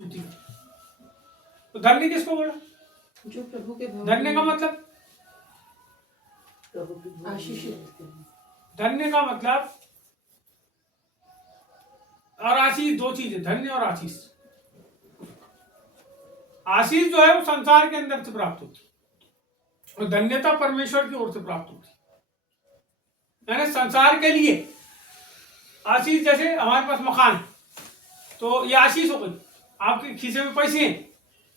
स्तुति। तो धन्य किसको बोला? जो प्रभु के भवन धन्य का मतलब आशीषित। धन्य का मतलब और आशीष दो चीज है, धन्य और आशीष। आशीष जो है वो संसार के अंदर से प्राप्त होती है और धन्यता परमेश्वर की ओर से प्राप्त होती है। यानी संसार के लिए आशीष, जैसे हमारे पास मकान, तो ये आशीष हो गई। आपके खीसे में पैसे हैं,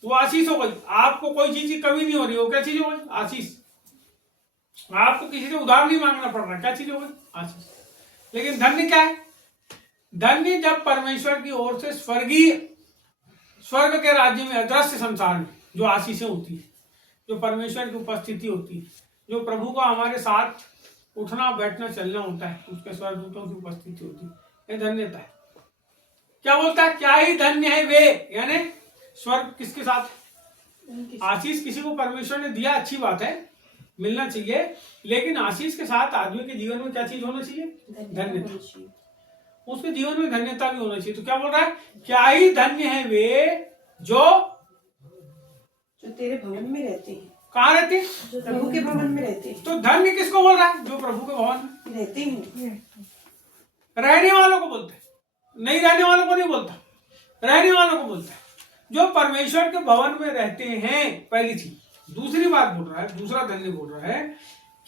वो आशीष हो गई। आपको कोई चीज की कमी नहीं हो रही, वो क्या चीज हो गई? आशीष। आपको किसी से उधार नहीं मांगना पड़ रहा, क्या चीज हो गई? आशीष। लेकिन धन्य क्या है? धन्य जब परमेश्वर की ओर से स्वर्ग के राज्य में, अदृश्य संसार में जो आशीषें होती है, जो परमेश्वर की उपस्थिति होती है, जो प्रभु का हमारे साथ उठना बैठना चलना होता है, उसके स्वर्गदूतों की उपस्थिति होती है, ये धन्यता है। क्या बोलता है? क्या ही धन्य है वे, यानी स्वर्ग किसके साथ? आशीष किसी को परमेश्वर ने दिया, अच्छी बात है, मिलना चाहिए, लेकिन आशीष के साथ आदमी के जीवन में क्या चीज होना चाहिए? धन्यता। उसके जीवन में धन्यता भी होना चाहिए। तो क्या बोल रहा है? क्या ही धन्य है वे जो तेरे भवन में रहते हैं। कहाँ रहते हैं? जो प्रभु के भवन में रहते हैं। तो धन्य किसको बोल रहा है? जो प्रभु के भवन में रहते हैं। रहने वालों को बोलते हैं, नहीं रहने वालों को नहीं बोलता, रहने वालों को बोलता है। जो परमेश्वर के भवन में रहते हैं, पहली चीज। दूसरी बात बोल रहा है, दूसरा धन्य बोल रहा है,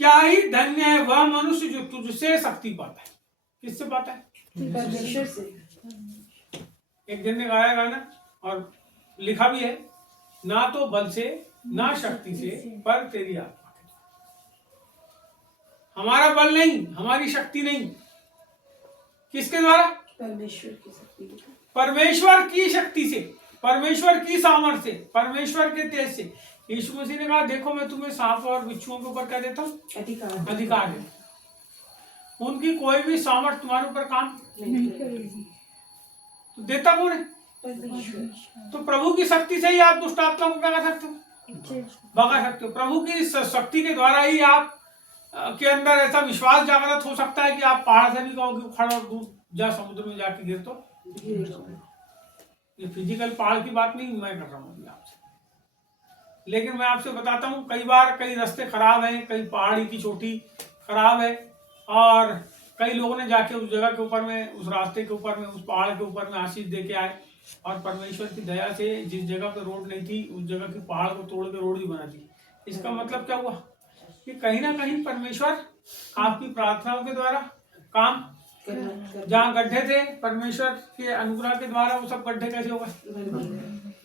क्या ही धन्य है वह मनुष्य जो तुझसे शक्ति पाता है। किससे पाता है? परमेश्वर से। एक जन ने गाया गाना और लिखा भी है, ना तो बल से ना शक्ति से पर तेरी आत्मा के। हमारा बल नहीं, हमारी शक्ति नहीं, किसके द्वारा? परमेश्वर की शक्ति, परमेश्वर की शक्ति से, परमेश्वर की सामर्थ्य से, परमेश्वर के तेज से। यीशु मसीह ने कहा, देखो मैं तुम्हें सांप और बिच्छुओं के ऊपर क्या देता हूँ? अधिकार देता। उनकी कोई भी सामर्थ्य तुम्हारे ऊपर काम नहीं करेगी। तो देता कौन है? तो प्रभु की शक्ति से ही आप दुष्ट आत्मा को क्या कर सकते हो? भगा सकते हो। प्रभु की शक्ति के द्वारा ही आप के अंदर ऐसा विश्वास जागृत हो सकता है कि आप पहाड़ से भी कहोगे उखड़ और दूर जा, समुद्र में जाके गिर तो ये फिजिकल पहाड़ की बात नहीं मैं कर रहा हूँ आपसे, लेकिन मैं आपसे बताता हूँ, कई बार कई रास्ते खराब हैं, कई पहाड़ी की चोटी खराब है, और कई लोगों ने जाके उस जगह के ऊपर में, उस रास्ते के ऊपर में, उस पहाड़ के ऊपर में आशीष दे के आए, और परमेश्वर की दया से जिस जगह पे रोड नहीं थी उस जगह की पहाड़ को तोड़ के रोड भी बना दी। इसका मतलब क्या हुआ कि कहीं ना कहीं परमेश्वर आपकी प्रार्थनाओं के द्वारा काम, जहाँ गड्ढे थे परमेश्वर के अनुग्रह के द्वारा वो सब गड्ढे कैसे हो गए?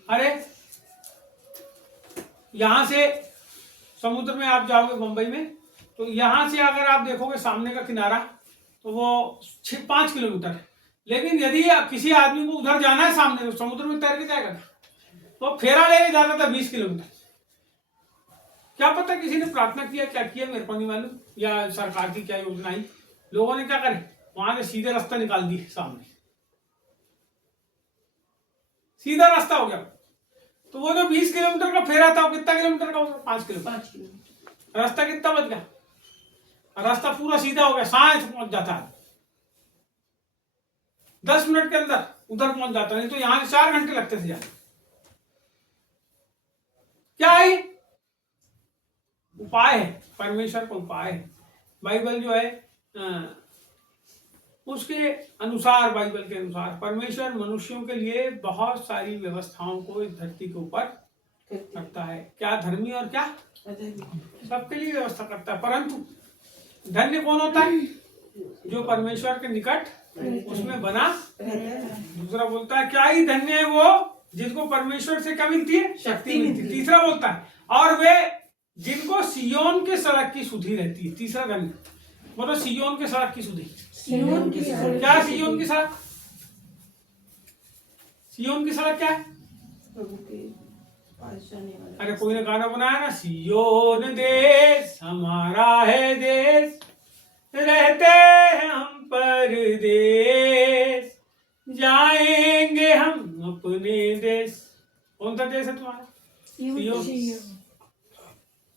अरे यहाँ से समुद्र में आप जाओगे मुंबई में, तो यहाँ से अगर आप देखोगे सामने का किनारा तो वो 5 किलोमीटर है, लेकिन यदि किसी आदमी को उधर जाना है सामने, तो समुद्र में तैर के जाएगा, तो फेरा लेके जाता था 20 किलोमीटर। क्या पता किसी ने प्रार्थना किया, क्या किया मेरे को नहीं मालूम, या सरकार की क्या योजना आई, लोगों ने क्या करे, वहां से सीधे रास्ता निकाल दी, सामने सीधा रास्ता हो गया। तो वो जो 20 किलोमीटर का फेरा था वो कितना किलोमीटर का होगा? 5 किलोमीटर। रास्ता कितना बच गया? रास्ता पूरा सीधा हो गया, सांस पहुंच जाता है, 10 मिनट के अंदर उधर पहुंच जाता, नहीं तो यहां से 4 घंटे लगते थे जाने। क्या है? उपाय है, परमेश्वर का उपाय है। बाइबल जो है उसके अनुसार, बाइबल के अनुसार परमेश्वर मनुष्यों के लिए बहुत सारी व्यवस्थाओं को इस धरती के ऊपर करता है। क्या धर्मी और क्या सबके लिए व्यवस्था करता है, परंतु धन्य कौन होता है? जो परमेश्वर के निकट उसमें बना। दूसरा बोलता है क्या ही धन्य है वो जिनको परमेश्वर से क्या मिलती है? शक्ति मिलती है। तीसरा बोलता है और वे जिनको सियोन के सड़क की सुधि रहती है। तीसरा धन्य बोलो, सियोन के सड़क की सुधि। सियोन की सड़क क्या? सियोन की सड़क, सियोन की सड़क क्या है? अरे कोई ने गाना बनाया ना, सियोन देश हमारा है देश, रहते हैं हम परदेश, जाएंगे हम अपने देश। कौन सा देश है तुम्हारा? सियोन।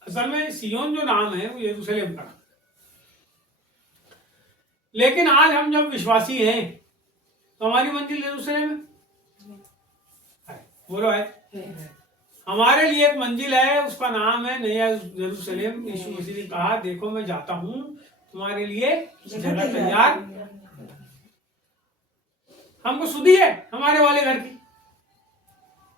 असल में सियोन जो नाम है वो यरूशलेम का, लेकिन आज हम जब विश्वासी हैं तो हमारी मंजिल यरूशलेम है। बोलो है। है। हमारे लिए एक मंजिल है, उसका नाम है नया यरूशलेम। यीशु मसीह ने कहा देखो मैं जाता हूँ तुम्हारे लिए जगह तैयार। हमको सुधी है हमारे वाले घर की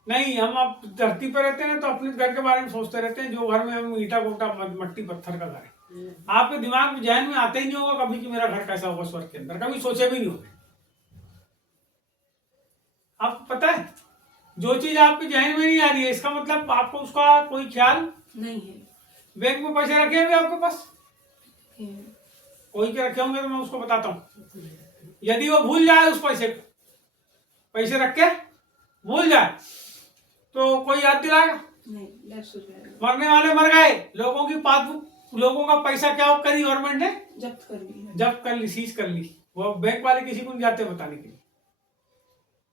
नहीं। हम अब धरती पर रहते हैं तो अपने घर के बारे में सोचते रहते हैं, जो घर में हम ईटा गोटा मट्टी पत्थर का घर है। आपके दिमाग में जहन में आते ही नहीं होगा कभी कि मेरा घर कैसा होगा स्वर्ग के अंदर, कभी सोचे भी नहीं होगा। आपको पता है जो चीज आपके जहन में नहीं आ रही है इसका मतलब आपको उसका कोई ख्याल नहीं है। बैंक में पैसे रखे हैं भी आपके पास, है। कोई के रखे होंगे तो मैं उसको बताता हूँ। यदि वो भूल जाए उस पैसे को, पैसे रख के भूल जाए तो कोई याद दिलाएगा? नहीं, लैप्स हो जाएगा। मरने वाले मर गए, लोगों की पासबुक, लोगों का पैसा क्या करी गवर्नमेंट ने? जब्त कर लिया। जब्त कर ली, सीज कर ली। वो बैंक वाले किसी को नहीं जाते बताने के लिए,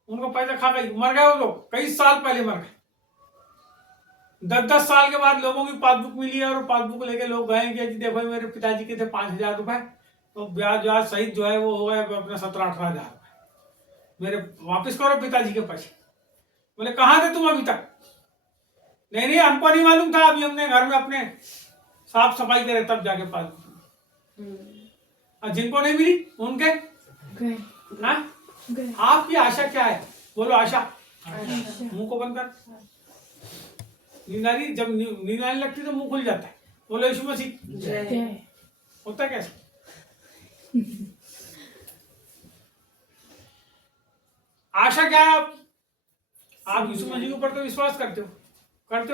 उनको पैसा खा गई। मर गए वो लोग, कई साल पहले मर गए। 10-10 साल के बाद लोगों की पासबुक मिली है और पासबुक लेके लोग गए कि जी देखो मेरे पिताजी के थे 5,000 रुपए, तो ब्याज ब्याज सहित जो है वो हो गए अपना 17-18 हजार रुपए, मेरे वापस करो पिताजी के पैसे। बोले कहाँ थे तुम अभी तक? नहीं नहीं हमको नहीं मालूम था, अभी हमने घर में अपने साफ सफाई करे तब जाके पासबुक। और जिनको नहीं मिली उनके गए हाँ? गए। आपकी आशा क्या है? बोलो आशा। आशा। मुंह को बंद कर। नींद आ रही, जब नींद आने लगती तो मुंह खुल जाता है। बोलो यीशु मसीह। जय। जय। होता कैसे? आशा क्या है आपकी? आप यीशु मसीह के ऊपर तो विश्वास करते हो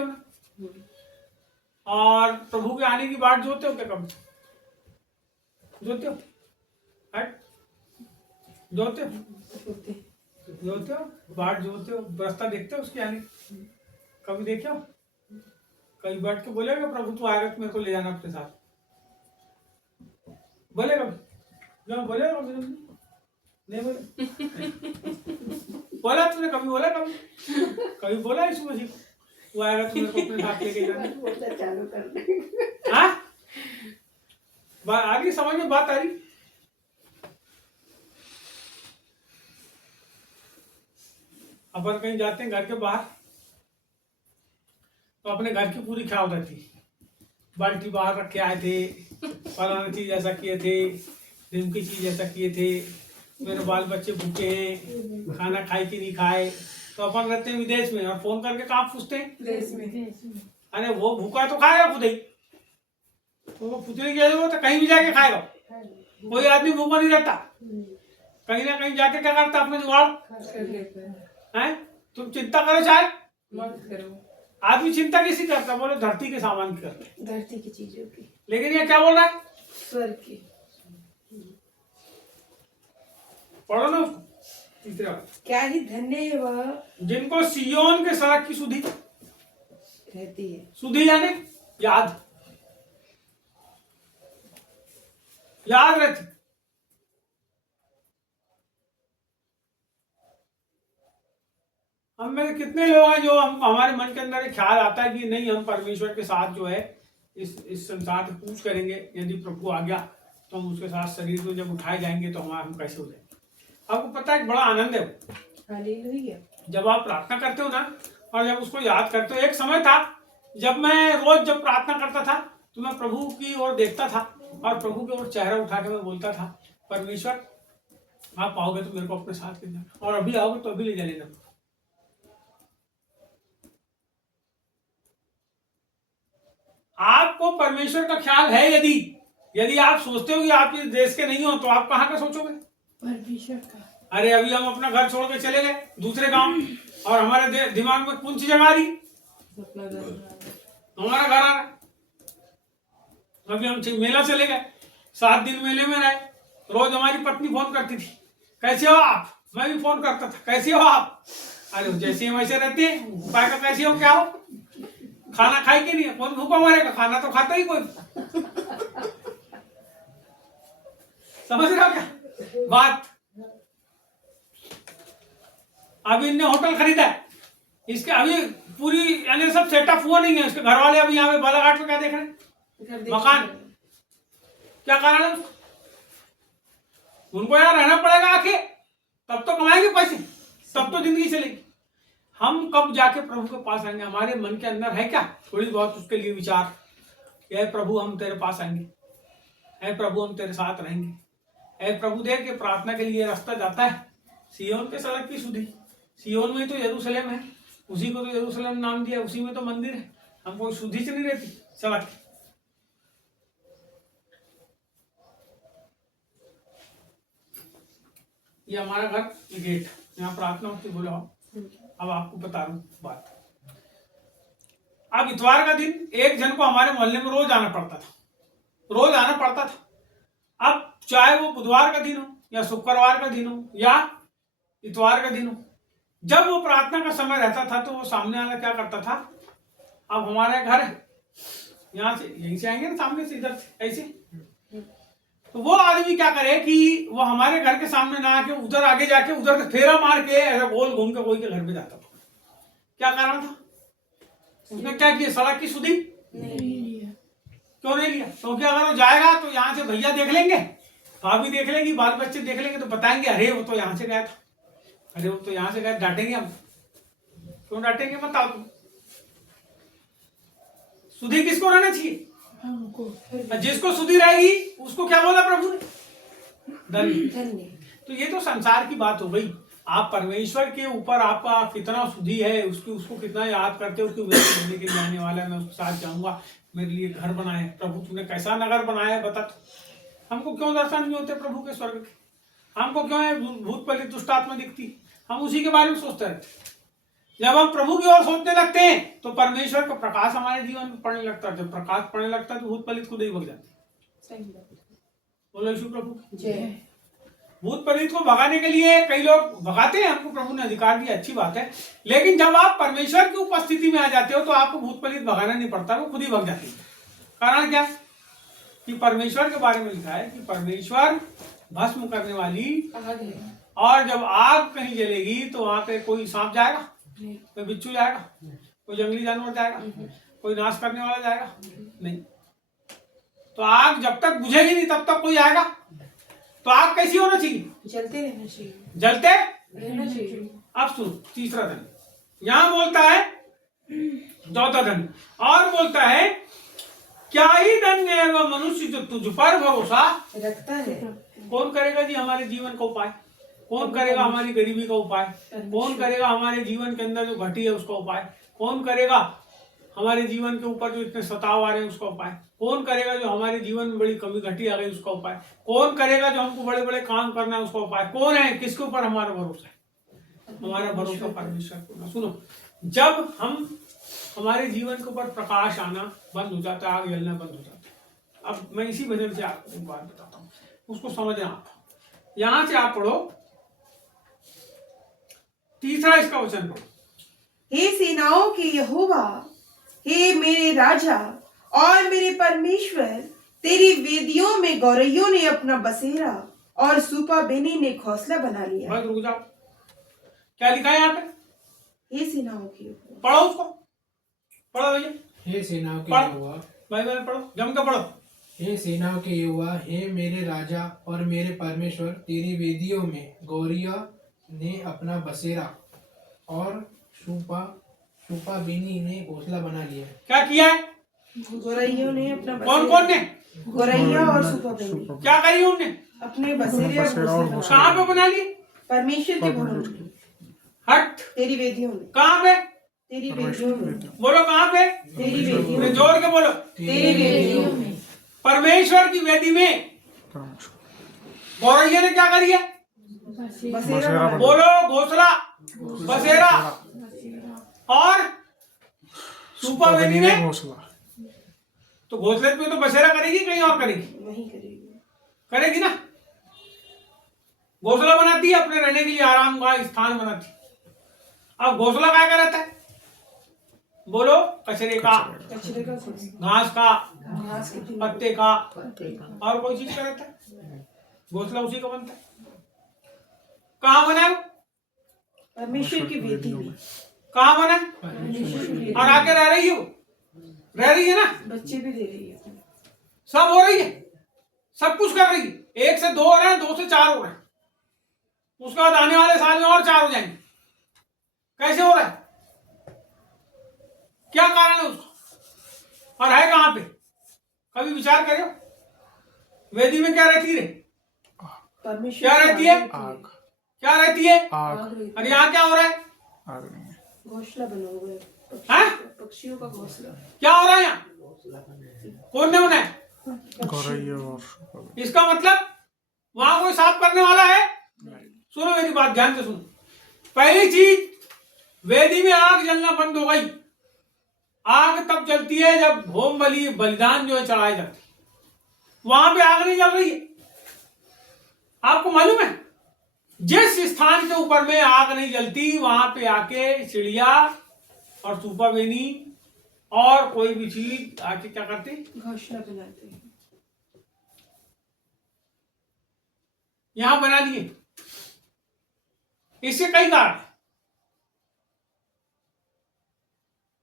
ना? और प्रभु के आने की बात जोते हो क्या? कब जोते हो? जोते हो बाट जोते हो, रास्ता देखते हो उसके आने? कभी देखे हो? कभी बैठ के बोलेगा प्रभु तू आएगा तो मेरे को ले जाना अपने साथ? बोलेगा जो बोलेगा कभी? नहीं बोले। बोला तुमने कभी? बोला कभी बोला यीशु मसीह वो आएगा तो मेरे को अपने साथ लेके जाना? बोलना चालू कर दे। हाँ आ रही समझ में बात आ रही? अपन कहीं जाते हैं घर के बाहर तो अपने घर की पूरी ख्याल रहती, बाल्टी बाहर रख के आए थे, फलाना चीज ऐसा किए थे, ढिमकी चीज ऐसा किए थे, मेरे बाल बच्चे भूखे हैं, खाना खाए कि नहीं खाए। तो अपन रहते हैं विदेश में और फोन करके कहाँ पूछते हैं? देश में। अरे वो भूखा तो खाएगा खुद ही, तो वो पूछने की जरूरत है? कहीं भी जाके खाएगा, कोई आदमी भूखा नहीं रहता, कहीं ना कहीं जाके क्या करता अपने जुगाड़ कर लेता है। तुम चिंता करो चाहे मत करो। आदमी चिंता किसी करता? बोले धरती के सामान की करते, धरती की चीजों की, लेकिन ये क्या बोल रहा है? स्वर्ग की। पढ़ो ना उसको। तीसरा, क्या ही धन्य है वह जिनको सियोन के सड़क की सुधि रहती है। सुधि यानी याद रहती। हम में कितने लोग हैं जो हम हमारे मन के अंदर एक ख्याल आता है कि नहीं हम परमेश्वर के साथ जो है इस संसार से पूछ करेंगे, यदि प्रभु आ गया तो हम उसके साथ शरीर को जब उठाए जाएंगे तो हम कैसे हो जाएंगे। आपको पता है बड़ा आनंद है हालेलुया। जब आप प्रार्थना करते हो ना और जब उसको याद करते हो। एक समय था जब मैं रोज जब प्रार्थना करता था तो मैं प्रभु की ओर देखता था और प्रभु की ओर चेहरा उठा के मैं बोलता था परमेश्वर आप आओगे तो मेरे को अपने साथ ले जाना, और अभी आओगे तो अभी ले जा लेना। आपको परमेश्वर का ख्याल है यदि आप सोचते हो कि आप इस देश के नहीं हो तो आप कहाँ का सोचोगे? परमेश्वर का। अरे अभी हम अपना घर छोड़ के चले गए दूसरे गांव और हमारे दिमाग में कौन सी जगह आ रही? हमारा घर आ रहा। अभी हम मेला चले गए, 7 दिन मेले में रहे। रोज हमारी पत्नी फोन करती थी कैसे हो आप, मैं भी फोन करता था कैसे हो आप। अरे जैसे हम वैसे रहते हैं, उपाय का कैसे हो क्या हो, खाना खाई कि नहीं, कौन भूखा मरेगा, खाना तो खाता ही कोई। समझ रहे हो क्या बात? अभी इनने होटल खरीदा है, इसके अभी पूरी यानी सब सेटअप हुआ नहीं है। इसके घर वाले अभी यहाँ पे बालाघाट में क्या देख रहे हैं? मकान। क्या कारण है? उनको यहाँ रहना पड़ेगा आके, तब तो कमाएंगे पैसे, तब तो जिंदगी चलेगी। हम कब जाके प्रभु के पास आएंगे? हमारे मन के अंदर है क्या थोड़ी बहुत उसके लिए विचार, हे प्रभु हम तेरे पास आएंगे, हे प्रभु हम तेरे साथ रहेंगे, हे प्रभु देख के प्रार्थना के लिए रास्ता जाता है सियोन के सड़क की सुधी। सियोन में तो यरूशलेम है, उसी को तो यरूशलेम नाम दिया, उसी में तो मंदिर है। हमको सुधी से नहीं रहती सड़क। ये हमारा घर, ये गेट, यहाँ प्रार्थना होती, बोलो अब आपको बता रहा हूँ बात। अब इतवार का दिन एक जन को हमारे मोहल्ले में रोज आना पड़ता था, रोज आना पड़ता था। अब चाहे वो बुधवार का दिन हो या शुक्रवार का दिन हो या इतवार का दिन हो, जब वो प्रार्थना का समय रहता था तो वो सामने वाला क्या करता था, अब हमारा घर है, यहाँ से यहीं से आएंगे ना, सामने से इधर से ऐसे, तो वो आदमी क्या करे कि वो हमारे घर के सामने ना आके उधर आगे जाके उधर से फेरा मार के ऐसा गोल घूम के कोई के घर में जाता था। क्या कारण था? उसने क्या किया? सड़क की सुधी नहीं लिया। क्यों नहीं लिया? क्योंकि अगर वो जाएगा तो यहाँ से भैया देख लेंगे, भाभी देख लेंगी, बाल बच्चे देख लेंगे, तो बताएंगे अरे वो तो यहाँ से गया था, अरे वो तो यहाँ से गया। डांटेंगे हम। क्यों डांटेंगे बताओ तुम? सुधी किसको रहना चाहिए? हमको। जिसको सुधी रहेगी उसको क्या बोला प्रभु ने? धन्य। धन्य। तो ये तो संसार की बात हो गई। आप परमेश्वर के ऊपर आपका कितना सुधी है, उसको कितना याद करते हो, उसकी विनती करने के लिए आने वाला है, मैं उसके साथ जाऊंगा, मेरे लिए घर बनाए प्रभु, तूने कैसा नगर बनाया है बता। तो हमको क्यों दर्शन नहीं होते प्रभु के स्वर्ग के? हमको क्यों है भूत प्रेत दुष्ट आत्मा दिखती? हम उसी के बारे में सोचते रहते। जब हम प्रभु की ओर सोचने लगते हैं तो परमेश्वर का प्रकाश हमारे जीवन में पड़ने लगता है। जब प्रकाश पड़ने लगता है तो भूत प्रेत खुद ही भग जाते हैं। बोलो यीशु प्रभु जय। भूत प्रेत को भगाने के लिए कई लोग भगाते हैं, हमको प्रभु ने अधिकार दिया, अच्छी बात है। लेकिन जब आप परमेश्वर की उपस्थिति में आ जाते हो तो आपको भूत प्रेत भगाना नहीं पड़ता, वो खुद ही भग जाती है। कारण क्या? कि परमेश्वर के बारे में लिखा है कि परमेश्वर भस्म करने वाली आग है। और जब आग कहीं जलेगी तो वहां पे कोई सांप जाएगा, कोई बिच्छू जाएगा, कोई जंगली जानवर जाएगा, कोई नाश करने वाला जाएगा? नहीं। तो आग जब तक बुझेगी नहीं तब तक कोई आएगा। तो आग कैसी होना चाहिए? जलते रहना चाहिए। जलते रहना चाहिए। अब सुनो तीसरा धन यहां बोलता है, चौथा धन और बोलता है, क्या ही धन्य है वह मनुष्य जो तुझ पर भरोसा रखता है। कौन करेगा जी हमारे जीवन का उपाय? कौन करेगा हमारी गरीबी का उपाय? कौन करेगा हमारे जीवन के अंदर जो घटी है उसका उपाय? कौन करेगा हमारे जीवन के ऊपर जो इतने सताव आ रहे हैं उसका उपाय? कौन करेगा जो हमारे जीवन में बड़ी कमी घटी आ गई उसका उपाय? कौन करेगा जो हमको बड़े बड़े काम करना है उसका उपाय? कौन है? किसके ऊपर हमारा भरोसा है? हमारा भरोसा परमेश्वर को। सुनो, जब हम हमारे जीवन के ऊपर प्रकाश आना बंद हो जाता है, आग जलना बंद हो जाता है। अब मैं इसी वजह से आपको एक बात बताता हूँ, उसको समझना आप। यहां से आप पढ़ो, तीसरा इसका वचन पढ़ो। हे सेनाओं के यहोवा, हे मेरे राजा और मेरे परमेश्वर, तेरी वेदियों में गौरैयों ने अपना बसेरा और सूपा बेनी ने घोंसला बना लिया। बस रुक जाओ, क्या लिखा है यहाँ पे? हे सेनाओं के यहोवा। पढ़ो उसको, पढ़ो भैया। हे सेनाओं के पढ़। यहोवा, भाई बहन पढ़ो, जम के पढ़ो। हे सेनाओं के यहोवा, हे मेरे राजा और मेरे परमेश्वर, तेरी वेदियों में गौरिया ने अपना बसेरा और शूपा बीनी ने घोंसला बना लिया। क्या किया है? गौरैयों ने अपना कौन कौन ने? गौरैया और सूपा बेनी क्या करी उनने? अपने बसेरे और घोंसले कहाँ पे बना ली? परमेश्वर के भवन में, हट। तेरी वेदियों में। कहाँ पे? तेरी वेदियों में। बोलो कहाँ पे? तेरी वेदियों में। जोर के बोलो। तेरी वेदियों में। परमेश्वर की वेदी में गौरैया ने क्या करी है? बसेरा बना। बोलो घोंसला, बसेरा और सूपा बेनी ने घोंसला। तो घोंसले पे तो बसेरा करेगी, कहीं और करेगी? वही करेगी। करेगी ना। घोंसला बनाती है अपने रहने के लिए, आराम का स्थान बनाती है। अब घोंसला क्या का रहता है? बोलो कचरे का, कचरे का घोंसला। घास का, घास के पत्ते का, और कोई चीज का रहता है? घोंसला उसी का बनता है। कहाँ बना है? परमेश्वर की वेदी में। कहाँ बना है? परमेश्वर की वेदी। और आके रह रही है, वो रह रही है ना, बच्चे भी दे रही है। सब हो रही है, सब कुछ कर रही है। 1 से 2 हो रहे हैं, 2 से 4 हो रहे हैं, उसके बाद आने वाले साल में और 4 हो जाएंगे। कैसे हो रहा है? कभी विचार करो, वेदी में क्या रहती है? परमेश्वर क्या की रहती है? आग क्या रहती है? आग रहती और है। यहाँ क्या हो रहा है? आग नहीं है। घोंसला बना हुआ है, हाँ? पक्षियों का घोंसला। क्या हो रहा है यहाँ? कौन ने बनाया? गौरैया और इसका मतलब वहां कोई साफ करने वाला है? नहीं। सुनो मेरी बात ध्यान से सुनो। पहली चीज, वेदी में आग जलना बंद हो गई। आग तब जलती है जब होम बलि बलिदान जो है चढ़ाए जाते हैं, वहां पे आग नहीं जल रही है। आपको मालूम है, जिस स्थान के ऊपर में आग नहीं जलती वहां पे आके चिड़िया और सूपा बेनी और कोई भी चीज आके क्या करती? घोंसला बनाते हैं। यहां बना लिए। इससे कई कारण है।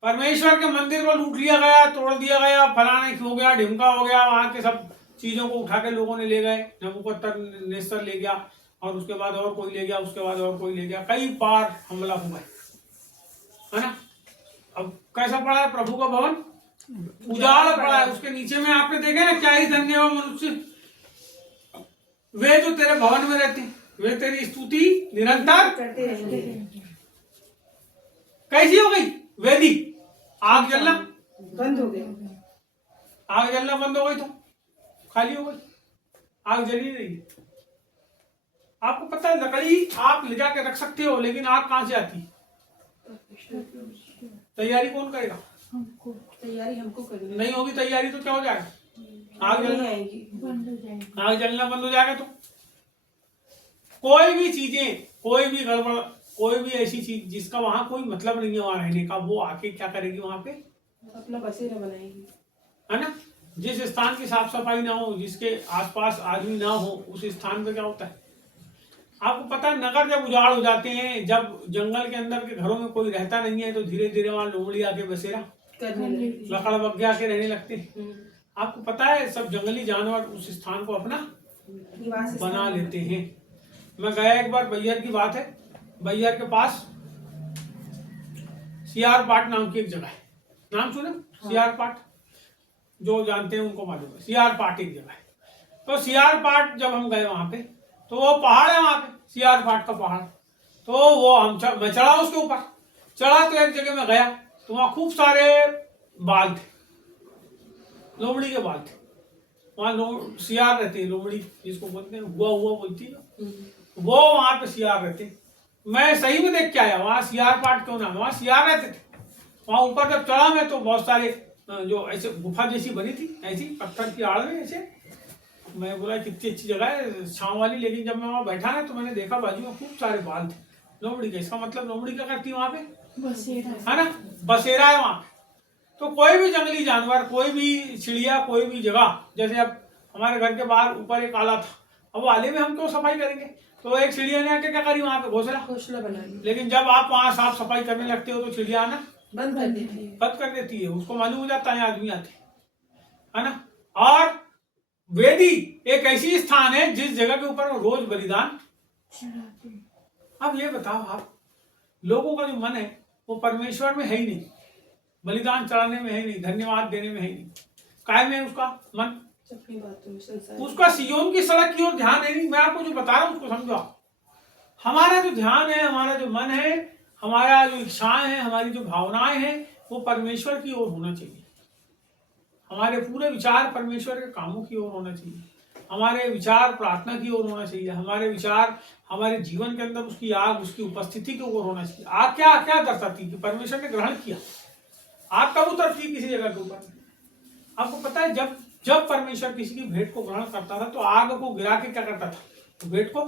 परमेश्वर के मंदिर को लूट लिया गया, तोड़ दिया गया, फलाने हो गया, ढिमका हो गया, वहां के सब चीजों को उठा के लोगों ने ले गए। नबूकदनेस्सर ले गया और उसके बाद और कोई ले गया, उसके बाद और कोई ले गया। कई बार हमला हुआ है ना। अब कैसा पड़ा है? प्रभु का भवन उजाड़ पड़ा है। उसके नीचे में आपने देखे ना, क्या ही धन्य हो मनुष्य, वे जो तेरे भवन में रहते हैं, वे तेरी स्तुति निरंतर करते रहेंगे। कैसी हो गई वेदी? आग जलना बंद हो गया। आग जलना बंद हो गई तो खाली हो गई, आग जल ही नहीं। आपको पता है, लकड़ी आप ले जाके रख सकते हो, लेकिन आग कहां से आती है? तैयारी कौन करेगा? हमको तैयारी हमको करनी है। नहीं होगी तैयारी तो क्या हो जाएगा? आग नहीं जलना आएगी। बंद हो जाएगी। आग जलना बंद हो जाएगा। तो कोई भी चीजें, कोई भी गड़बड़, कोई भी ऐसी चीज जिसका वहां कोई मतलब नहीं है वहां रहने का, वो आके क्या करेगी वहां पे? अपना बसेरा बनाएगी, है ना। जिस स्थान की साफ सफाई ना हो, जिसके आसपास आदमी ना हो, उस स्थान पे क्या होता है? आपको पता है, नगर जब उजाड़ हो जाते हैं, जब जंगल के अंदर के घरों में कोई रहता नहीं है, तो धीरे धीरे वहां लोमड़ी आके बसेरा, करने लगेगी। लकड़ बग्गे आके रहने लगते हैं। हम्म। आपको पता है, सब जंगली जानवर उस स्थान को अपना निवास स्थान बना लेते हैं। मैं गया एक बार, बैयर की बात है, बैयर के पास सियार पाट नाम की एक जगह है। नाम सुने? सियार पाट, जो जानते हैं उनको मालूम है। सियार पाट एक जगह है। तो सियार पाट जब हम गए वहां पे, तो वो पहाड़ है वहां पे, सियार पाट का पहाड़। तो वो मैं चढ़ा उसके ऊपर। चढ़ा तो एक जगह में गया, तो वहां खूब सारे बाल थे, लोमड़ी के बाल थे। वहां सियार रहते हैं, लोमड़ी जिसको बोलते हैं, हुआ बोलती है, वो वहां पे सियार रहते हैं। मैं सही में देख के आया, वहां सियार पाट क्यों ना, वहां सियार रहते थे। वहां ऊपर जब चढ़ा मैं, तो बहुत सारे जो ऐसे गुफा जैसी बनी थी, ऐसी पत्थर की आड़ में ऐसे। मैं बोला कितनी अच्छी जगह है, छांव वाली। लेकिन जब मैं वहां बैठा ना, तो मैंने देखा बाजू में खूब सारे बाल थे लोमड़ी के। इसका मतलब लोमड़ी क्या करती है वहां पे? बसेरा है ना, बसेरा है वहां। तो कोई भी जंगली जानवर, कोई भी चिड़िया, कोई भी जगह, जैसे अब हमारे घर के बाहर ऊपर एक आला था, अब वो आले में हम क्यों सफाई करेंगे? तो एक चिड़िया ने आके क्या करी वहां पे? घोंसला बनाएगी। लेकिन जब आप वहां साफ सफाई करने लगते हो, तो चिड़िया आना बंद कर देती है। बंद कर देती है। उसको मालूम हो जाता है आदमी आते, है ना। और वेदी एक ऐसी स्थान है जिस जगह के ऊपर रोज बलिदान चढ़ाते हैं। अब ये बताओ आप, लोगों का जो मन है वो परमेश्वर में है ही नहीं, बलिदान चढ़ाने में है ही नहीं, धन्यवाद देने में है ही नहीं। काय में है उसका मन? अपनी बातों में संसार उसका सियोन की सड़क की ओर ध्यान है नहीं। मैं आपको जो बता रहा हूं उसको समझो। हमारा जो ध्यान है, हमारा जो मन है, हमारा जो इच्छाएं हैं, हमारी जो भावनाएं हैं, वो परमेश्वर की ओर होना चाहिए। हमारे पूरे विचार परमेश्वर के कामों की ओर होना चाहिए। हमारे विचार प्रार्थना की ओर होना चाहिए। हमारे विचार हमारे जीवन के अंदर उसकी आग, उसकी उपस्थिति की ओर होना चाहिए। आग क्या क्या दर्शाती है? कि परमेश्वर ने ग्रहण किया। आग कब उतरती किसी जगह के ऊपर? आपको पता है, जब जब परमेश्वर किसी की भेंट को ग्रहण करता था, तो आग को गिरा के क्या करता था? तो भेंट को,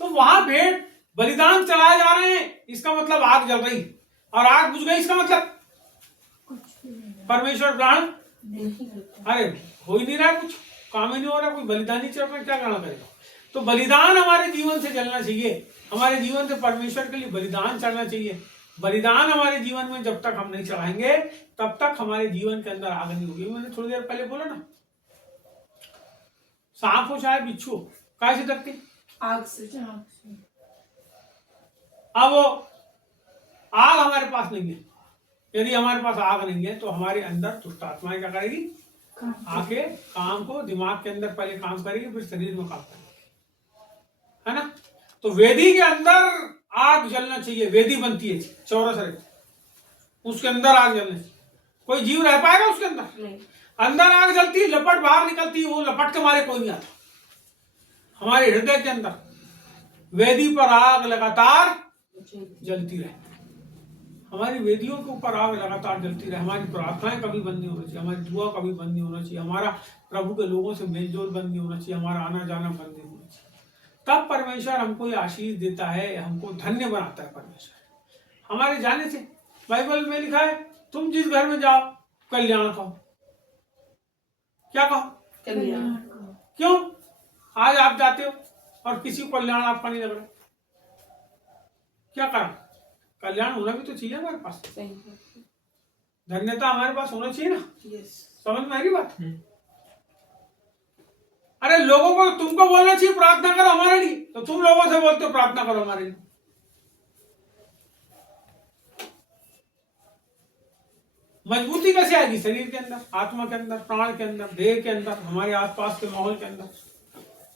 तो वहां भेंट बलिदान चढ़ाए जा रहे हैं, इसका मतलब आग जल रही, और आग बुझ गई, इसका मतलब कुछ भी नहीं परमेश्वर ग्रहण, नहीं करता। अरे हो ही नहीं रहा, कुछ काम ही नहीं हो रहा, कोई बलिदान ही चल रहा, क्या ग्रहण करेगा? तो बलिदान हमारे जीवन से जलना चाहिए। हमारे जीवन से परमेश्वर के लिए बलिदान चढ़ना चाहिए। बलिदान हमारे जीवन में जब तक हम नहीं चढ़ाएंगे, तब तक हमारे जीवन के अंदर आग नहीं होगी। मैंने थोड़ी देर पहले बोला ना, सांप हो चाहे बिच्छू हो, कैसे डरते? आग से। आग से। अब वो आग हमारे पास नहीं है। यदि हमारे पास आग नहीं है, तो हमारे अंदर दुष्ट आत्माएं क्या करेगी? आके काम को दिमाग के अंदर पहले काम करेगी, फिर शरीर में काम करेगी, है ना। तो वेदी के अंदर आग जलना चाहिए। वेदी बनती है चौरस रेत, उसके अंदर आग जलनी चाहिए। कोई जीव रह पाएगा उसके अंदर? नहीं। अंदर आग जलती है, लपट बाहर निकलती है, वो लपट के मारे कोई नहीं आता। हमारे हृदय के अंदर वेदी पर आग लगातार जलती रहे, हमारी वेदियों के ऊपर आग लगातार जलती रहे। हमारी प्रार्थनाएं कभी बंद नहीं होना चाहिए, हमारी दुआ कभी बंद नहीं होना चाहिए, हमारा प्रभु के लोगों से मेलजोल बंद नहीं होना चाहिए, हमारा आना जाना बंद नहीं होना चाहिए। तब परमेश्वर हमको ये आशीष देता है, हमको धन्य बनाता है परमेश्वर हमारे जाने से। बाइबल में लिखा है, तुम जिस घर में जाओ कल्याण कहो। क्या कहो? कल्याण। क्यों? आज आप जाते हो और किसी को कल्याण आपका नहीं लग रहा, क्या कारण? कल्याण होना भी तो चाहिए हमारे पास, धन्यता हमारे पास होना चाहिए ना। यस। समझ में आ रही बात? अरे लोगों को तुमको बोलना चाहिए प्रार्थना करो हमारे लिए, तो तुम लोगों से बोलते हो प्रार्थना करो हमारे लिए। मजबूती कैसे आएगी? शरीर के अंदर, आत्मा के अंदर, प्राण के अंदर, देह के अंदर, हमारे आसपास के माहौल के अंदर।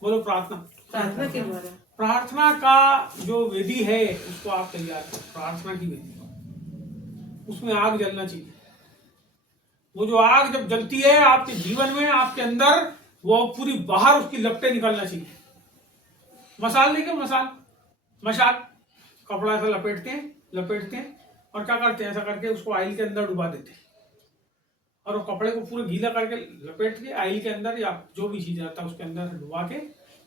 बोलो प्रार्थना। प्रार्थना के द्वारा। प्रार्थना का जो वेदी है उसको आप तैयार करो, प्रार्थना की वेदी, उसमें आग जलना चाहिए। वो जो आग जब जलती है आपके जीवन में, आपके अंदर, वो पूरी बाहर उसकी लपटें निकलना चाहिए। मसाल देखिए, मशाल कपड़ा ऐसा लपेटते हैं और क्या करते हैं, ऐसा करके उसको आयल के अंदर डुबा देते हैं, और वो कपड़े को पूरे गीला करके लपेट के आयल के अंदर या जो भी चीज रहता है उसके अंदर डुबा के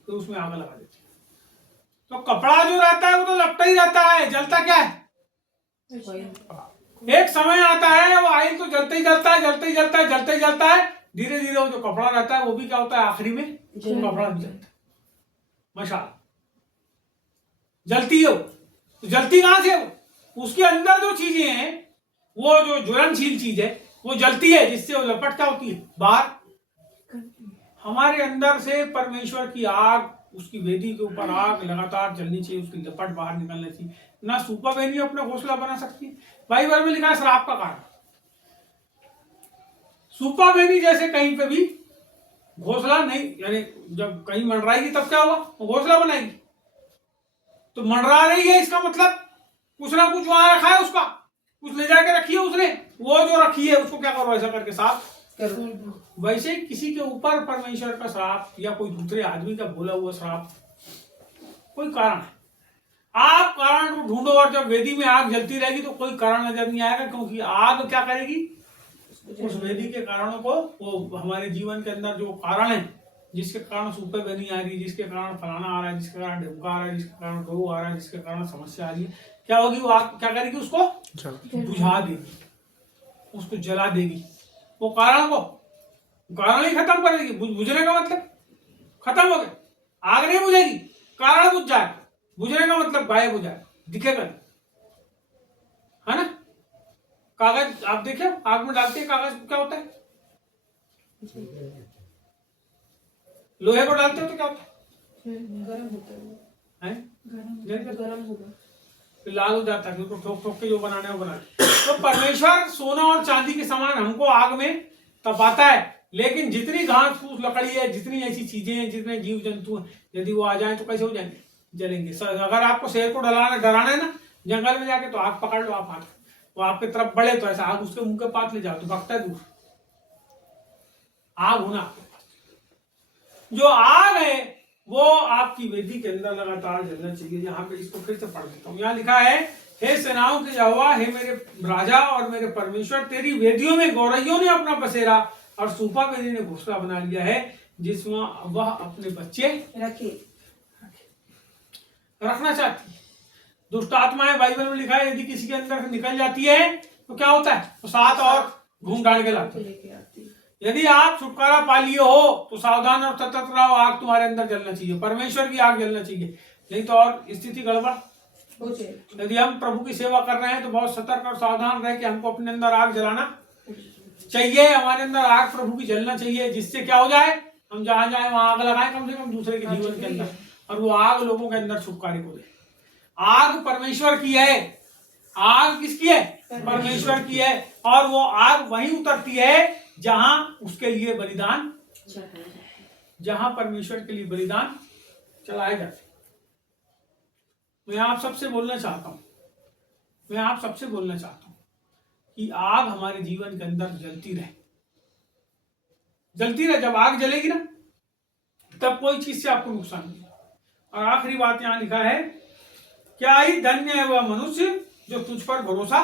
तो उसमें आग लगा देते हैं। तो कपड़ा जो रहता है वो तो लपटा ही रहता है, जलता क्या है? एक समय आता है वो आयल तो जलते ही जलता है, धीरे धीरे वो जो कपड़ा रहता है वो भी क्या होता है, आखिरी में कपड़ा भी जलता है। मशाल जलती है, तो जलती कहां से? उसके अंदर जो चीजें हैं, वो जो ज्वलनशील चीज है वो जलती है, जिससे वो लपट क्या होती है, बाहर। हमारे अंदर से परमेश्वर की आग, उसकी वेदी के ऊपर आग लगातार जलनी चाहिए, उसकी लपट बाहर निकलनी चाहिए। ना सूपा बेनी अपना घोंसला बना सकती है। बाइबल में लिखा है श्राप का कारण। सूपा बेनी जैसे कहीं पे भी घोंसला नहीं, यानी जब कहीं मंडराएगी तब क्या होगा, वो घोंसला बनाएगी। तो मंडरा रही है, इसका मतलब कुछ ना कुछ वहां रखा है, उसका कुछ ले जाके रखी है उसने, वो जो रखी है उसको क्या करो, ऐसा करके साफ करो। वैसे किसी के ऊपर परमेश्वर का श्राप या कोई दूसरे आदमी का बोला हुआ श्राप, कोई कारण है, आप कारण को ढूंढो, और जब वेदी में आग जलती रहेगी तो कोई कारण नजर नहीं आएगा, क्योंकि आग क्या करेगी, उस वेदी के कारणों को, वो हमारे जीवन के अंदर जो कारण है, जिसके कारण सूपे बेनी आ रही है, जिसके कारण फलाना आ रहा है, जिसके कारण ढिमका आ रहा है, जिसके कारण रोग आ रहा है, जिसके कारण समस्या आ रही है, क्या होगी, वो आग क्या करेगी, उसको बुझा देगी, उसको जला देगी। वो कारण ही खत्म कर देगी। बुझने का मतलब खत्म हो गया, आग नहीं बुझेगी, कारण बुझ जाएगा। बुझने का मतलब गायब हो जाएगा, दिखेगा नहीं, है ना। कागज आप देखिए, आग में डालते हैं कागज, क्या होता है, लोहे को डालते हो तो क्या होता गरम होता है, गरम होगा, फिर लाल हो जाता है, फिर उसको ठोक ठोक के जो बनाने है वो बनाते। तो परमेश्वर सोना और चांदी के समान हमको आग में तपाता है, लेकिन जितनी घास फूस लकड़ी है, जितनी ऐसी चीजें हैं, जितने जीव जंतु हैं, यदि वो आ जाए तो कैसे हो जाएंगे, जलेंगे। अगर आपको शेर को डराना है ना जंगल में जाके, तो आग पकड़ लो आप हाथ, वो आपके तरफ बढ़े तो ऐसा आग उसके मुंह के पास ले जाओ तो भगता है दूर। आग होना आपके पास, जो आग है वो आपकी वेदी के अंदर लगातार जलना चाहिए। यहाँ पे इसको फिर से पढ़ देता हूँ, यहाँ लिखा है, हे सेनाओं के यहोवा, हे मेरे राजा और मेरे परमेश्वर, तेरी वेदियों में गौरैयों ने अपना बसेरा और सूपा बेनी ने घोंसला बना लिया है, जिसमें वह अपने बच्चे रखना चाहती है। दुष्ट आत्माएं, बाइबल में लिखा है, यदि किसी के अंदर से निकल जाती है तो क्या होता है, तो साथ और घूम डाल के लाती है। यदि आप छुटकारा पा लिए हो तो सावधान और सतर्क रहो, आग तुम्हारे अंदर जलना चाहिए, परमेश्वर की आग जलना चाहिए, नहीं तो और स्थिति गड़बड़। यदि हम प्रभु की सेवा कर रहे हैं तो बहुत सतर्क और सावधान रहे कि हमको अपने अंदर आग जलाना चाहिए, हमारे अंदर आग प्रभु की जलना चाहिए, जिससे क्या हो जाए, हम जहां जाए वहां आग लगाएं कम से कम दूसरे के जीवन के अंदर, और वो आग लोगों के अंदर छुटकारे को दे। आग परमेश्वर की है, आग किसकी है, परमेश्वर की है, और वो आग वहीं उतरती है जहां उसके लिए बलिदान, जहां परमेश्वर के लिए बलिदान चलाए जाते। मैं आप सबसे बोलना चाहता हूं, मैं आप सबसे बोलना चाहता हूं कि आग हमारे जीवन के अंदर जलती रहे, जलती रहे। जब आग जलेगी ना, तब कोई चीज से आपको नुकसान नहीं। और आखिरी बात यहां लिखा है, क्या ही धन्य है वह मनुष्य जो तुझ पर भरोसा।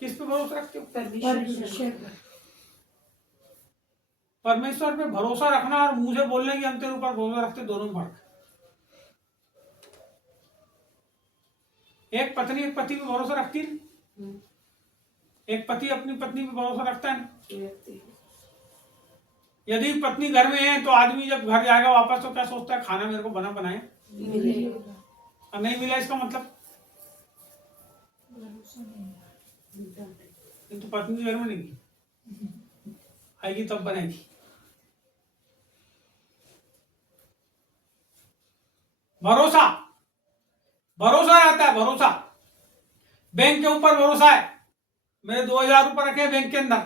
किस पे भरोसा रखते हो? परमेश्वर परमेश्वर पे भरोसा रखना और मुझे बोलने की हम तेरे ऊपर भरोसा रखते, दोनों में फर्क है। एक पत्नी एक पति पे भरोसा रखती है, एक पति अपनी पत्नी पे भरोसा रखता है। यदि पत्नी घर में है तो आदमी जब घर जाएगा वापस तो क्या सोचता है, खाना मेरे को बना बनाए और नहीं मिला इसका मतलब, तो पत्नी घर में नहीं आएगी तब बनेगी। भरोसा, भरोसा रहता है, भरोसा। बैंक के ऊपर भरोसा है, मेरे 2000 रुपए रखे बैंक के अंदर,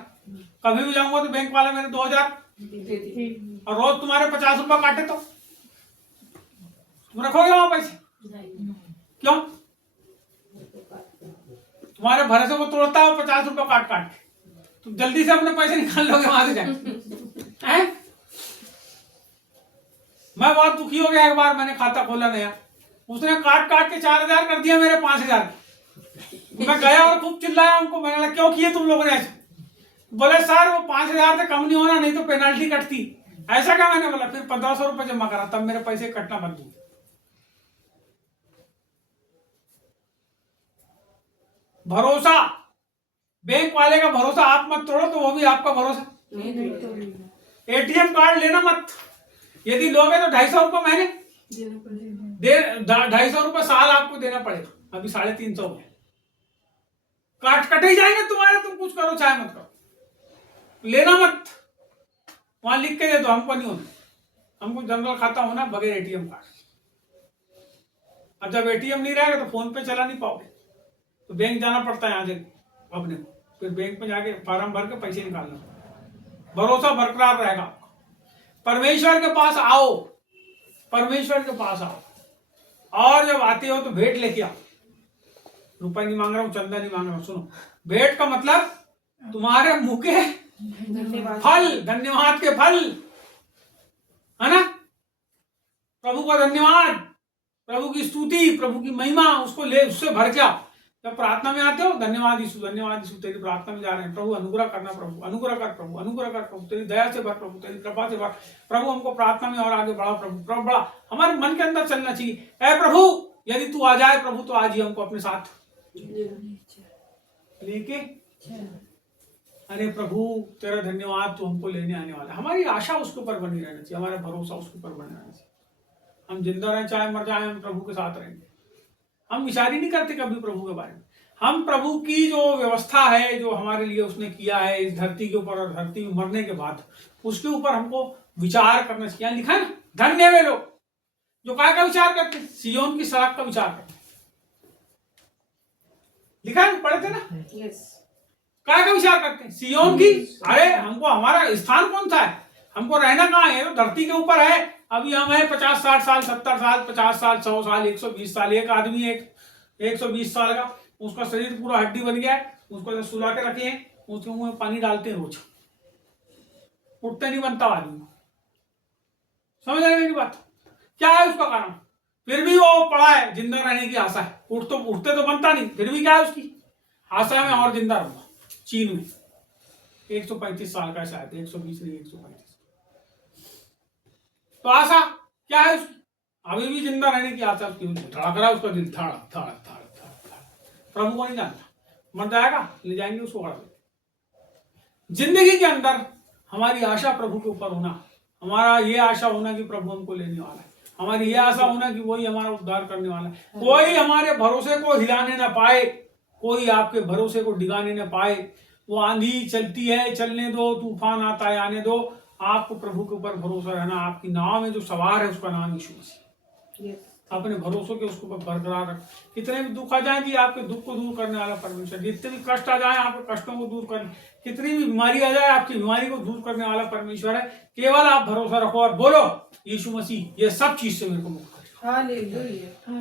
कभी भी जाऊंगा तो बैंक वाला मेरे 2000 और रोज तुम्हारे 50 रुपए काटे तो तुम रखोगे वहां पैसे? क्यों? तुम्हारे भरोसे को तोड़ता है 50 रुपए काट काट के, तुम जल्दी से अपने पैसे निकाल लोगे वहां से जाए। मैं बहुत दुखी हो गया, एक बार मैंने खाता खोला नया, उसने काट काट के 4000 कर दिया मेरे 5000। मैं गया और खूब चिल्लाया उनको, मैंने कहा क्यों किए तुम लोगों ने ऐसे? बोले सर वो 5000 से कम नहीं होना, नहीं तो पेनाल्टी कटती। ऐसा क्या? मैंने बोला फिर 1500 रुपए जमा करा, तब मेरे पैसे कटना बंद हुए। भरोसा, बैंक वाले का भरोसा आप मत तोड़ो तो वो भी आपका भरोसा। एटीएम कार्ड लेना मत, यदि लोगे तो 250 रुपए महीने दे, 250 रुपए साल आपको देना पड़ेगा। अभी 350 में काट कटे ही जाएंगे तुम्हारे, तुम कुछ करो चाहे मत करो, लेना मत। वहां लिख के दे दो, हमको नहीं होना, हमको जनरल खाता होना बगैर एटीएम कार्ड। अब जब एटीएम नहीं रहेगा तो फोन पे चला नहीं पाओगे, तो बैंक जाना पड़ता है यहाँ से अपने को, फिर बैंक में जाके फॉर्म भर के पैसे निकालना। भरोसा बरकरार रहेगा। परमेश्वर के पास आओ, परमेश्वर के पास आओ, और जब आते हो तो भेंट लेके आओ। रुपया नहीं मांग रहा हूं, चंदा नहीं मांग रहा हूं, सुनो, भेंट का मतलब तुम्हारे मुंह के फल, धन्यवाद के फल, है ना? प्रभु का धन्यवाद, प्रभु की स्तुति, प्रभु की महिमा, उसको ले, उससे भर के आओ। जब प्रार्थना में आते हो, धन्यवाद यीशु, धन्यवाद यीशु, तेरी प्रार्थना में जा रहे हैं, प्रभु अनुग्रह करना, प्रभु अनुग्रह कर, प्रभु अनुग्रह कर, प्रभु तेरी दया से भर, प्रभु तेरी कृपा से भर, प्रभु हमको प्रार्थना में और आगे बढ़ा, प्रभु प्रभु बढ़ा, हमारे मन के अंदर चलना चाहिए। ऐ प्रभु यदि तू आ जाए प्रभु, तो आज ही हमको अपने साथ लेके, अरे प्रभु तेरा धन्यवाद, तू हमको लेने आने वाला। हमारी आशा उसके ऊपर बनी रहना चाहिए, हमारा भरोसा उसके ऊपर बना रहना चाहिए। हम जिंदा रहें चाहे मर जाए, हम प्रभु के साथ रहेंगे। हम विचार ही नहीं करते कभी प्रभु के बारे में। हम प्रभु की जो व्यवस्था है, जो हमारे लिए उसने किया है इस धरती के ऊपर और धरती में मरने के बाद, उसके ऊपर हमको विचार करना चाहिए। लिखा है ना, धन्य वे लोग जो काय का विचार करते हैं, सिय्योन की सड़क का विचार करते हैं। लिखा है, पढ़ते ना, काय का विचार करते हैं, सिय्योन की। अरे हमको हमारा स्थान कौन सा है, हमको रहना कहाँ है? तो धरती के ऊपर है। अभी हम है 50 60 साल 70 साल 50 साल 100 साल 120 साल। एक आदमी 120 साल का, उसका शरीर पूरा हड्डी बन गया है, उसको जब सुला के रखे हैं, उसके मुंह में पानी डालते हैं रोज, उठते नहीं बनता आदमी। समझ रहे मेरी बात? क्या है उसका कारण? फिर भी वो पड़ा है, जिंदा रहने की आशा है। उठते तो बनता नहीं, फिर भी क्या है उसकी आशा में और जिंदा रहूंगा। चीन में 135 साल का, शायद 120 नहीं 135। तो आशा क्या है उसकी? अभी भी जिंदा रहने की आशा उसकी, धड़क रहा है उसका दिल, धड़क धड़क धड़क धड़क। प्रभु को नहीं जानता, मर जाएगा, ले जाएंगे उसको गड़ा देंगे। जिंदगी के अंदर हमारी आशा प्रभु के ऊपर होना, हमारा ये आशा होना कि प्रभु हमको लेने वाला है, हमारी ये आशा होना कि वही हमारा उद्धार करने वाला है। कोई हमारे भरोसे को हिलाने ना पाए, कोई आपके भरोसे को डिगाने ना पाए। वो आंधी चलती है, चलने दो, तूफान आता है, आने दो, आपको प्रभु के ऊपर भरोसा रहना। आपकी नाव में जो सवार है उसका नाम यीशु मसीह। अपने भरोसों के उसको बरकरार रख। कितने भी दुख आ जाए जी, आपके दुख को दूर करने वाला परमेश्वर। जितने भी कष्ट आ जाए आपके कष्टों को दूर करने, कितनी भी बीमारी आ जाए आपकी बीमारी को दूर करने वाला परमेश्वर है। केवल आप भरोसा रखो और बोलो यीशु मसीह ये सब चीज से मेरे को मुक्त कर। हालेलुया।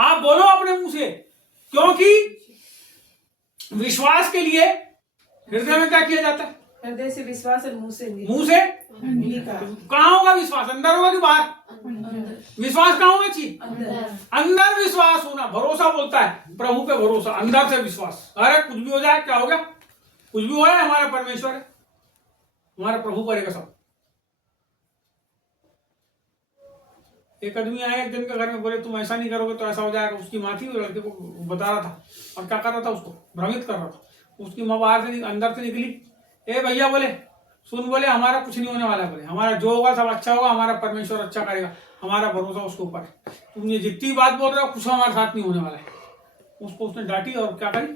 आप बोलो अपने मुंह से, क्योंकि विश्वास के लिए हृदय में क्या किया जाता है? हृदय से विश्वास और मुंह से मुंह से अंगीकार। कहाँ होगा विश्वास? अंदर होगा कि बाहर? विश्वास कहाँ होना चाहिए? अंदर विश्वास होना। भरोसा बोलता है प्रभु पे भरोसा, अंदर से विश्वास। अरे कुछ भी हो जाए, क्या हो गया? कुछ भी हो जाए, हमारा परमेश्वर है, हमारा प्रभु करेगा सब। एक आदमी आया एक दिन के घर में, बोले तुम ऐसा नहीं करोगे तो ऐसा हो जाएगा। उसकी माँ थी, लड़के को बता रहा था और क्या कर रहा था, उसको भ्रमित कर रहा था। उसकी माँ बाहर से अंदर से निकली, ए भैया बोले सुन, बोले हमारा कुछ नहीं होने वाला, बोले हमारा जो होगा सब अच्छा होगा, हमारा परमेश्वर अच्छा करेगा, हमारा भरोसा उसके ऊपर है। तुम ये जितनी बात बोल रहे हो कुछ हमारे साथ नहीं होने वाला है। उसको उसने डांटी और क्या करी,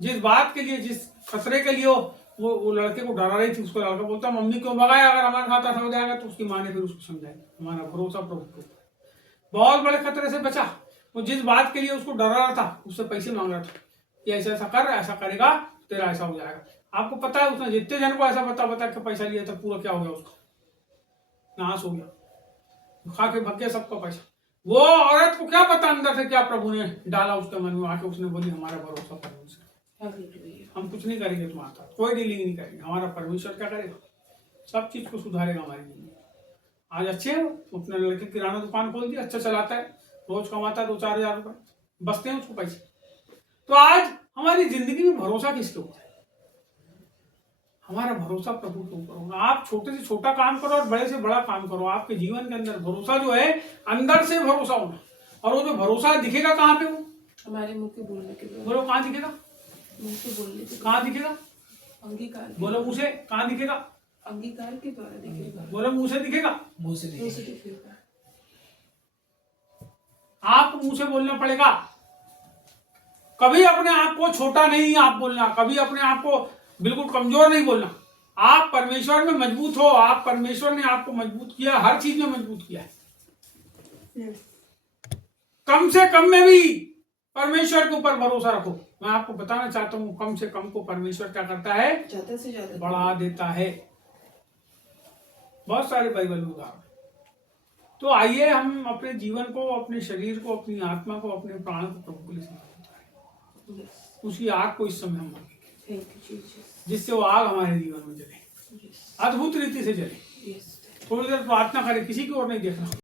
जिस बात के लिए, जिस खतरे के लिए वो लड़के को डरा रही थी, उसको लड़का बोलता मम्मी क्यों भगाया, अगर हमारे साथ ऐसा हो जाएगा। तो उसकी माँ ने फिर उसको समझाया हमारा भरोसा प्रभु के ऊपर, बहुत बड़े खतरे से बचा। वो जिस बात के लिए उसको डरा रहा था, उससे पैसे मांग रहा था कि ऐसा ऐसा कर, ऐसा करेगा तेरा ऐसा हो जाएगा। आपको पता है उसने जितने जन को ऐसा बता के पैसा लिया था, पूरा क्या हो गया उसका? नाश हो गया, खा के भग गया सबका पैसा। वो औरत को क्या पता अंदर से क्या प्रभु ने डाला उसके मन में, आके उसने बोली हमारा भरोसा परमेश्वर, हम कुछ नहीं करेंगे तुम्हारे साथ, कोई डीलिंग नहीं करेंगे, हमारा परमेश्वर क्या करेगा, सब चीज को सुधारेगा हमारी जिंदगी। आज अच्छे हो, अपने लड़के किराना दुकान खोल दी, अच्छा चलाता है, रोज कमाता है 2-4 हजार रुपए, बचते हैं उसको पैसे। तो आज हमारी जिंदगी में भरोसा किसके ऊपर है? हमारा भरोसा प्रभु के ऊपर होगा। आप छोटे से छोटा काम करो और बड़े से बड़ा काम करो, आपके जीवन के अंदर भरोसा जो है अंदर से भरोसा होना। और वो जो भरोसा दिखेगा कहाँ पे? वो हमारे मुंह के बोलने के द्वारा। बोलो कहाँ दिखेगा? मुंह के बोलने के कहाँ दिखेगा? अंगीकार। बोलो मुंह से कहाँ दिखेगा? अंगीकार के द्वारा दिखेगा। बोलो मुंह से दिखेगा? मुंह से मुंह से दिखेगा। दिखेगा। आपको मुंह से बोलना पड़ेगा। कभी अपने आप को छोटा नहीं आप बोलना, कभी अपने आप को बिल्कुल कमजोर नहीं बोलना। आप परमेश्वर में मजबूत हो, आप परमेश्वर ने आपको मजबूत किया, हर चीज में मजबूत किया है। कम से कम में भी परमेश्वर के ऊपर भरोसा रखो। मैं आपको बताना चाहता हूँ, कम से कम को परमेश्वर क्या करता है? ज्यादा से ज्यादा बढ़ा देता है। बहुत सारे बाइबल में उदाहरण। तो आइए हम अपने जीवन को, अपने शरीर को, अपनी आत्मा को, अपने प्राण को प्रभु के लिए समर्पित करें। उसकी आग को इस समय हम मांगेंगे, थैंक यू जीसस। जिससे वो आग हमारे जीवन में जले, अद्भुत रीति से जले। थोड़ी देर प्रार्थना करें, किसी की ओर नहीं देखना।